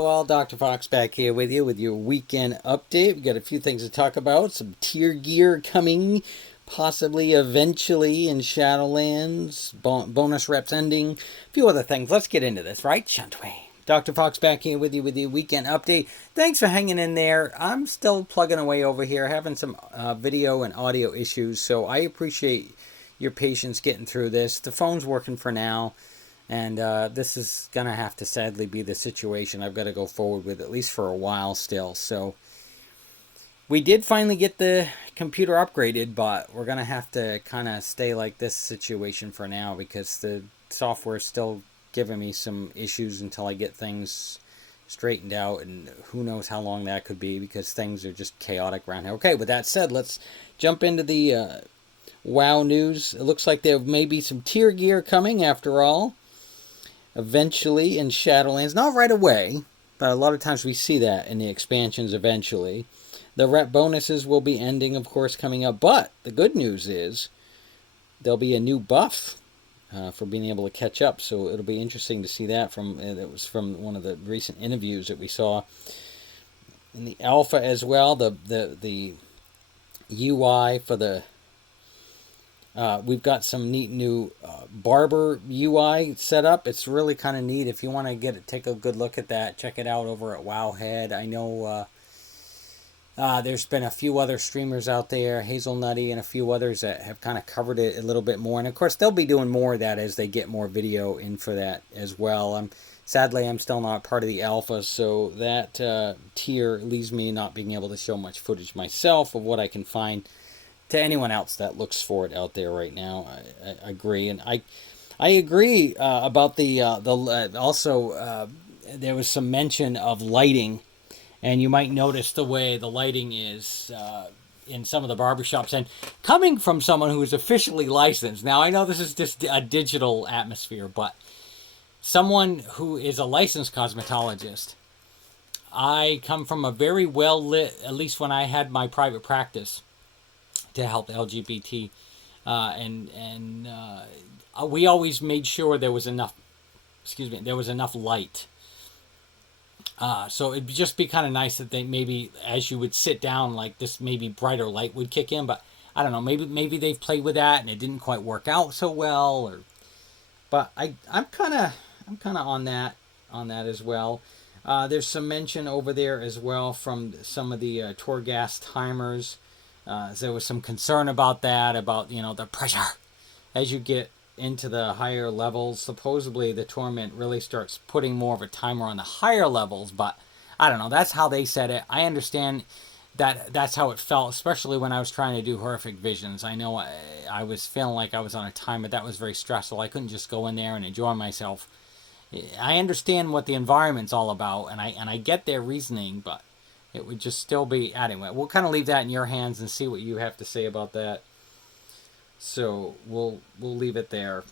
Well, Dr. Fox back here with you with your weekend update. We've got a few things to talk about. Some tier gear coming, possibly eventually in Shadowlands. Bonus reps ending. A few other things. Let's get into this, right, shan't we? Dr. Fox back here with you with your weekend update. Thanks for hanging in there. I'm still plugging away over here, having some video and audio issues, so I appreciate your patience getting through this. The phone's working for now. And this is going to have to sadly be the situation I've got to go forward with, at least for a while still. So we did finally get the computer upgraded, but we're going to have to kind of stay like this situation for now because the software is still giving me some issues until I get things straightened out. And who knows how long that could be because things are just chaotic around here. Okay, with that said, let's jump into the WoW news. It looks like there may be some tier gear coming after all. Eventually in Shadowlands, not right away, but a lot of times we see that in the expansions eventually. The rep bonuses will be ending, of course, coming up, but the good news is there'll be a new buff for being able to catch up, so it'll be interesting to see that from it was from one of the recent interviews that we saw in the alpha as well. The UI for the we've got some neat new barber UI set up. It's really kind of neat. If you want to take a good look at that, check it out over at Wowhead. I know there's been a few other streamers out there, Hazelnutty and a few others that have kind of covered it a little bit more. And of course, they'll be doing more of that as they get more video in for that as well. Sadly, I'm still not part of the alpha, so that tier leaves me not being able to show much footage myself of what I can find. To anyone else that looks for it out there right now, I agree, and I agree about the also there was some mention of lighting, and you might notice the way the lighting is in some of the barbershops, and coming from someone who is officially licensed. Now I know this is just a digital atmosphere, but someone who is a licensed cosmetologist, I come from a very well lit, at least when I had my private practice to help LGBT, we always made sure there was enough. There was enough light. So it'd just be kind of nice that they maybe, as you would sit down, like this, maybe brighter light would kick in. But I don't know. Maybe they've played with that and it didn't quite work out so well. But I'm kind of on that as well. There's some mention over there as well from some of the Torghast timers. There was some concern about that, about, the pressure. As you get into the higher levels, supposedly the Torment really starts putting more of a timer on the higher levels, but I don't know. That's how they said it. I understand that's how it felt, especially when I was trying to do horrific visions. I know I was feeling like I was on a timer. That was very stressful. I couldn't just go in there and enjoy myself. I understand what the environment's all about, and I get their reasoning, but it would just still be, anyway, we'll kind of leave that in your hands and see what you have to say about that. So we'll leave it there.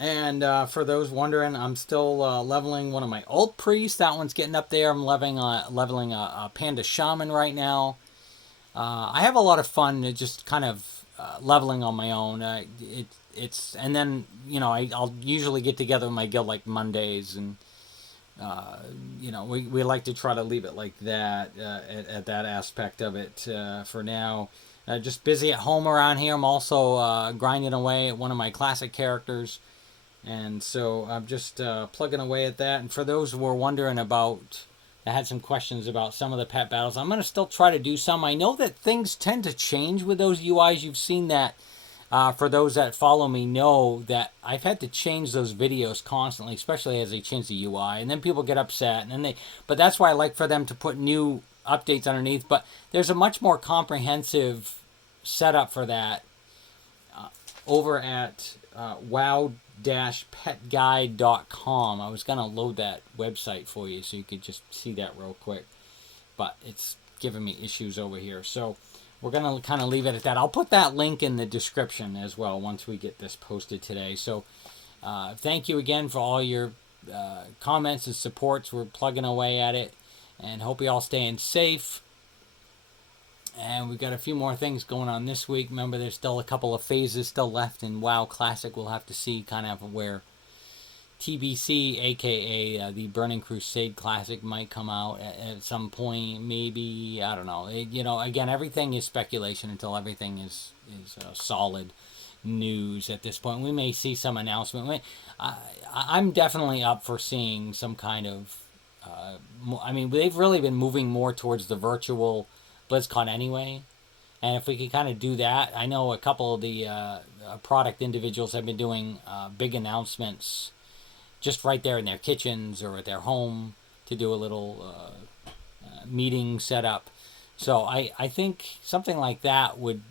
And for those wondering, I'm still leveling one of my alt priests. That one's getting up there. I'm leveling a panda shaman right now. I have a lot of fun just kind of leveling on my own. It's and then I'll usually get together with my guild like Mondays, and we like to try to leave it like that at that aspect of it for now. Just busy at home around here. I'm also grinding away at one of my classic characters, and so I'm just plugging away at that. And for those who are wondering about, I had some questions about some of the pet battles. I'm going to still try to do some. I know that things tend to change with those UIs. You've seen that. For those that follow me know that I've had to change those videos constantly, especially as they change the UI, and then people get upset, and then but that's why I like for them to put new updates underneath. But there's a much more comprehensive setup for that over at wow-petguide.com. I was going to load that website for you so you could just see that real quick, but it's giving me issues over here. So we're going to kind of leave it at that. I'll put that link in the description as well once we get this posted today. So thank you again for all your comments and supports. We're plugging away at it, and hope you all staying safe. And we've got a few more things going on this week. Remember, there's still a couple of phases still left in WoW Classic. We'll have to see kind of where TBC, aka the Burning Crusade Classic, might come out at some point. Maybe, I don't know. Again, everything is speculation until everything is solid news at this point. We may see some announcement. I'm definitely up for seeing some kind of. I mean, they've really been moving more towards the virtual BlizzCon anyway. And if we could kind of do that, I know a couple of the product individuals have been doing big announcements just right there in their kitchens or at their home to do a little meeting setup. So I think something like that would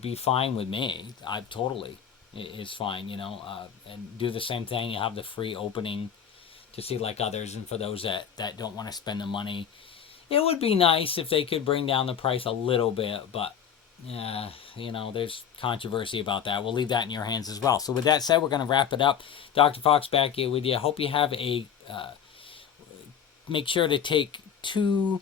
be fine with me. I totally is fine, and do the same thing. You have the free opening to see like others, and for those that don't want to spend the money, it would be nice if they could bring down the price a little bit, but yeah, there's controversy about that. We'll leave that in your hands as well. So with that said, we're going to wrap it up. Dr. Fox back here with you. Hope you have make sure to take 2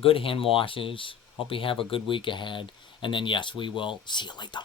good hand washes. Hope you have a good week ahead. And then, yes, we will see you later.